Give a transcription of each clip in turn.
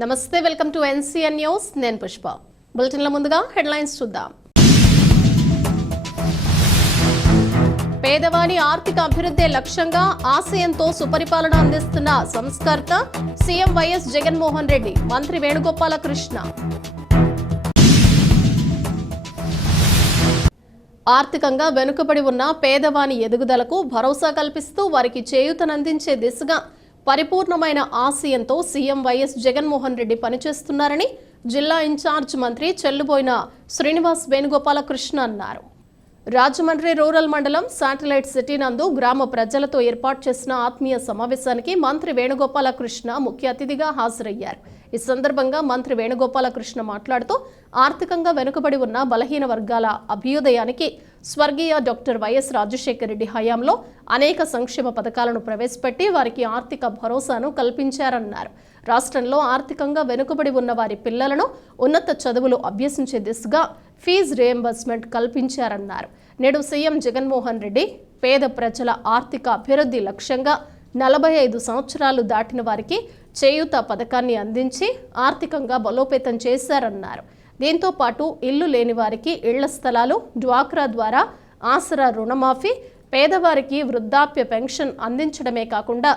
నమస్తే, welcome to NCN news. నేను పుష్ప. బులెటిన్ల ముందుగా హెడ్లైన్స్ చూద్దాం. పేదవాని ఆర్థిక అభివృద్ధి లక్ష్యంగా ఆశయంతో సుపరిపాలన అందిస్తున్న సంస్కర్త సీఎం వైఎస్ జగన్మోహన్ రెడ్డి. మంత్రి వేణుగోపాల కృష్ణ. ఆర్థికంగా వెనుకబడి ఉన్న పేదవాని ఎదుగుదలకు భరోసా కల్పిస్తూ వారికి చేయూతనందించే దిశగా పరిపూర్ణమైన ఆశయంతో సీఎం వైఎస్ జగన్మోహన్ రెడ్డి పనిచేస్తున్నారని జిల్లా ఇన్ఛార్జ్ మంత్రి చెల్లుబోయిన శ్రీనివాస్ వేణుగోపాల కృష్ణ అన్నారు. రాజమండ్రి రూరల్ మండలం శాటిలైట్ సిటీ నందు గ్రామ ప్రజలతో ఏర్పాటు చేసిన ఆత్మీయ సమావేశానికి మంత్రి వేణుగోపాల కృష్ణ ముఖ్య అతిథిగా హాజరయ్యారు. ఈ సందర్భంగా మంత్రి వేణుగోపాల కృష్ణ మాట్లాడుతూ ఆర్థికంగా వెనుకబడి ఉన్న బలహీన వర్గాల అభ్యుదయానికి స్వర్గీయ డాక్టర్ వైఎస్ రాజశేఖర రెడ్డి హయాంలో అనేక సంక్షేమ పథకాలను ప్రవేశపెట్టి వారికి ఆర్థిక భరోసాను కల్పించారన్నారు. రాష్ట్రంలో ఆర్థికంగా వెనుకబడి ఉన్న వారి పిల్లలను ఉన్నత చదువులు అభ్యసించే దిశగా ఫీజు రియంబర్స్మెంట్ కల్పించారన్నారు. నేడు సీఎం జగన్మోహన్ రెడ్డి పేద ప్రజల ఆర్థిక అభివృద్ధి లక్ష్యంగా 45 సంవత్సరాలు దాటిన వారికి చేయూత పథకాన్ని అందించి ఆర్థికంగా బలోపేతం చేశారన్నారు. దీంతో పాటు ఇల్లు లేని వారికి ఇళ్ల స్థలాలు, డ్వాక్రా ద్వారా ఆసరా రుణమాఫీ, పేదవారికి వృద్ధాప్య పెన్షన్ అందించడమే కాకుండా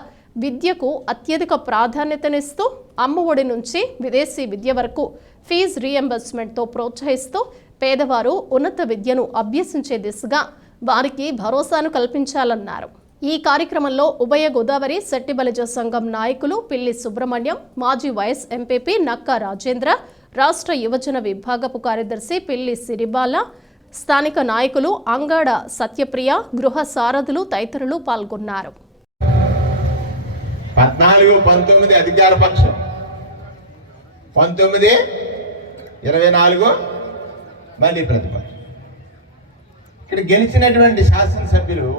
విద్యకు అత్యధిక ప్రాధాన్యతనిస్తూ అమ్మఒడి నుంచి విదేశీ విద్య వరకు ఫీజు రియంబర్స్మెంట్తో ప్రోత్సహిస్తూ పేదవారు ఉన్నత విద్యను అభ్యసించే దిశగా వారికి భరోసాను కల్పించాలన్నారు. ఈ కార్యక్రమంలో ఉభయ గోదావరి శెట్టిబలిజ సంఘం నాయకులు పిల్లి సుబ్రహ్మణ్యం, మాజీ వైఎస్ ఎంపీపీ నక్కా రాజేంద్ర, రాష్ట్ర యువజన విభాగపు కార్యదర్శి పిల్లి సిరిబాల, స్థానిక నాయకులు అంగాడ సత్యప్రియ, గృహ సారథులు తదితరులు పాల్గొన్నారు. 14-19 అధికార పక్షం, 19-24 మళ్ళీ ప్రతిపక్షం. ఇక్కడ గెలిచినటువంటి శాసనసభ్యులు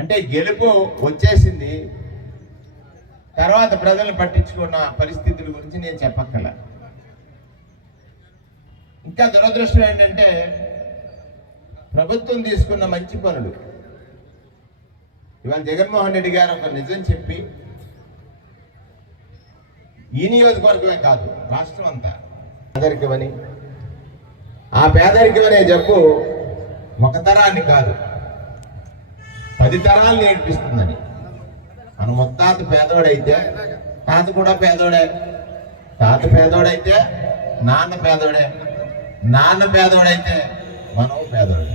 అంటే గెలుపు వచ్చేసింది, తర్వాత ప్రజలు పట్టించుకున్న పరిస్థితుల గురించి నేను చెప్పక్కల. ఇంకా దురదృష్టం ఏంటంటే ప్రభుత్వం తీసుకున్న మంచి పనులు ఇవాళ జగన్మోహన్ రెడ్డి గారు ఒక నిజం చెప్పి ఈ నియోజకవర్గమే కాదు రాష్ట్రం అంతా పేదరికమని, ఆ పేదరికం అనే జబ్బు ఒక తరాన్ని కాదు 10 తరాలు నేర్పిస్తుందని. మన ముత్తాత పేదోడైతే తాత కూడా పేదోడే, తాత పేదోడైతే నాన్న పేదోడే, నాన్న పేదోడైతే మనం పేదోడే.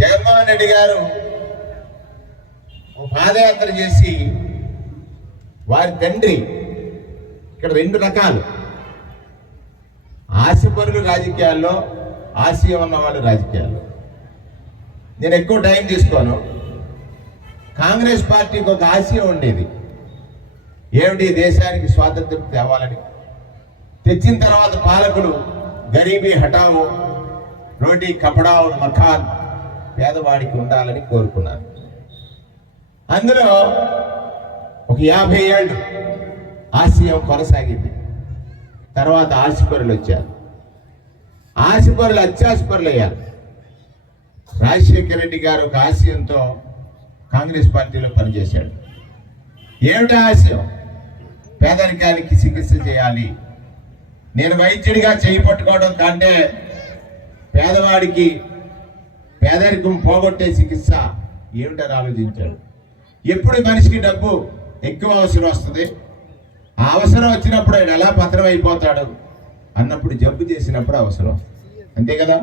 జగన్మోహన్ రెడ్డి గారు పాదయాత్ర చేసి వారి తండ్రి, ఇక్కడ 2 రకాలు ఆశపరులు రాజకీయాల్లో, ఆశయం ఉన్నవాళ్ళు రాజకీయాల్లో. నేను ఎక్కువ టైం తీసుకోను. కాంగ్రెస్ పార్టీకి ఒక ఆశయం ఉండేది, ఏమిటి దేశానికి స్వాతంత్రం తేవాలని. తెచ్చిన తర్వాత పాలకులు గరీబీ హఠావో, రోటీ కపడావు మఖాన్, పేదవాడికి ఉండాలని కోరుకున్నారు. అందులో ఒక 50 ఏళ్ళు ఆశయం కొనసాగింది. తర్వాత ఆశపరులు వచ్చారు, ఆశపరులు అత్యాశపరులు అయ్యారు. రాజశేఖర రెడ్డి గారు ఒక ఆశయంతో కాంగ్రెస్ పార్టీలో పనిచేశాడు. ఏమిటి ఆశయం? పేదరికానికి చికిత్స చేయాలి. నేను వైద్యుడిగా చేయి పట్టుకోవడం కంటే పేదవాడికి పేదరికం పోగొట్టే చికిత్స ఏమిటని ఆలోచించాడు. ఎప్పుడు మనిషికి డబ్బు ఎక్కువ అవసరం వస్తుంది, ఆ అవసరం వచ్చినప్పుడు ఆయన ఎలా పత్రం అయిపోతాడు అన్నప్పుడు, జబ్బు చేసినప్పుడు అవసరం, అంతే కదా.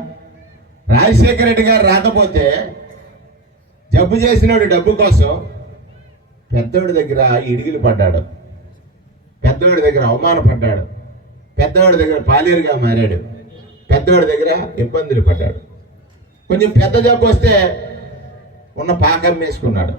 రాజశేఖర రెడ్డి గారు రాకపోతే జబ్బు చేసినోడు డబ్బు కోసం పెద్దోడి దగ్గర ఇడిగిలు పడ్డాడు, పెద్దోడి దగ్గర అవమానపడ్డాడు, పెద్దోడి దగ్గర పాలేరుగా మారాడు, పెద్దోడి దగ్గర ఇబ్బందులు పడ్డాడు. కొంచెం పెద్ద జబ్బు వస్తే ఉన్న పాకం వేసుకున్నాడు.